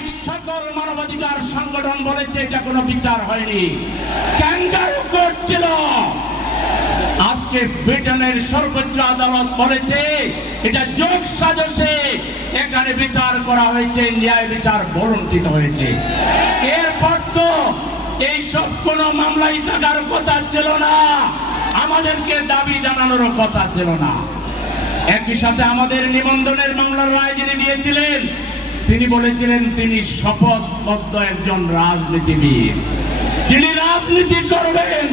আন্তর্জাতিক সকল মানবাধিকার সংগঠন বলেছে এটা কোনো বিচার হয়নি, ক্যাঙ্গারু কোর্ট ছিল। আজকে ব্রিটেনের সর্বোচ্চ আদালত বলেছে এটা যোগ সাজশে এখানে বিচার করা হয়েছে, ন্যায় বিচার বলন্তিত হয়েছে। এরপর তো এইসব কোন মামলাই থাকার কথা ছিল না, আমাদেরকে দাবি জানানোর কথা ছিল না। একই সাথে আমাদের নিবন্ধনের মামলার রায় যিনি দিয়েছিলেন তিনি বলেছিলেন তিনি শপথবদ্ধ একজন রাজনীতিবিদ, যিনি রাজনীতি করবেন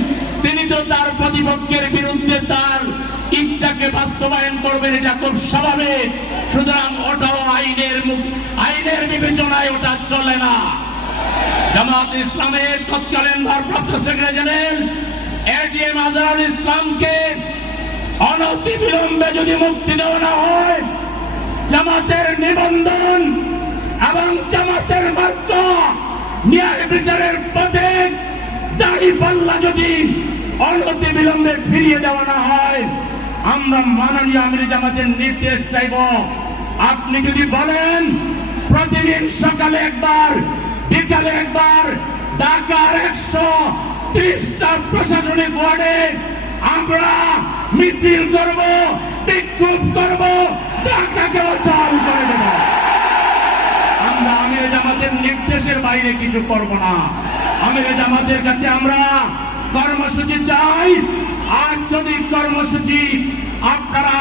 তিনি তো তার প্রতিপক্ষের বিরুদ্ধে তার ইচ্ছাকে বাস্তবায়ন করবেন, এটা খুব স্বাভাবিক। সুতরাং ওটাও আইনের বিবেচনায় ওটা চলে না। জামাত ইসলামের তৎকালীন ভারপ্রাপ্ত সেক্রেটারি জেনারেল এটিএম আজহারুল ইসলামকে অনতিবিলম্বে যদি মুক্তি দেওয়া না হয়, জামাতের নিবন্ধন এবং জামাতের মার্গ ন্যায় বিচারের পথে দাঁড়িপাল্লা যদি অনতিবিলম্বে ফিরিয়ে দেওয়া না হয়, আমরা মাননীয় আমির জামাতের নির্দেশ চাইব। আপনি যদি বলেন প্রতিদিন সকালে একবার বিকালে একবার ঢাকার 130টা প্রশাসনিক ওয়ার্ডে আমরা মিছিল করব, বিক্ষোভ করব, ঢাকাকেও চাল করে দেব। আমরা আমির জামাতের নির্দেশের বাইরে কিছু করব না। আমির জামাতের কাছে আমরা কর্মসূচি চাই। আর যদি কর্মসূচি আপনারা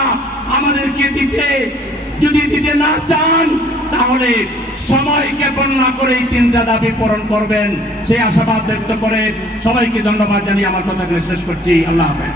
আমাদেরকে দিতে না চান, তাহলে সময়কে বর্ণনা করে এই 3টা দাবি পূরণ করবেন, সেই আশাবাদ ব্যক্ত করে সবাইকে ধন্যবাদ জানিয়ে আমার কথা শেষ করছি। আল্লাহ হাফেজ।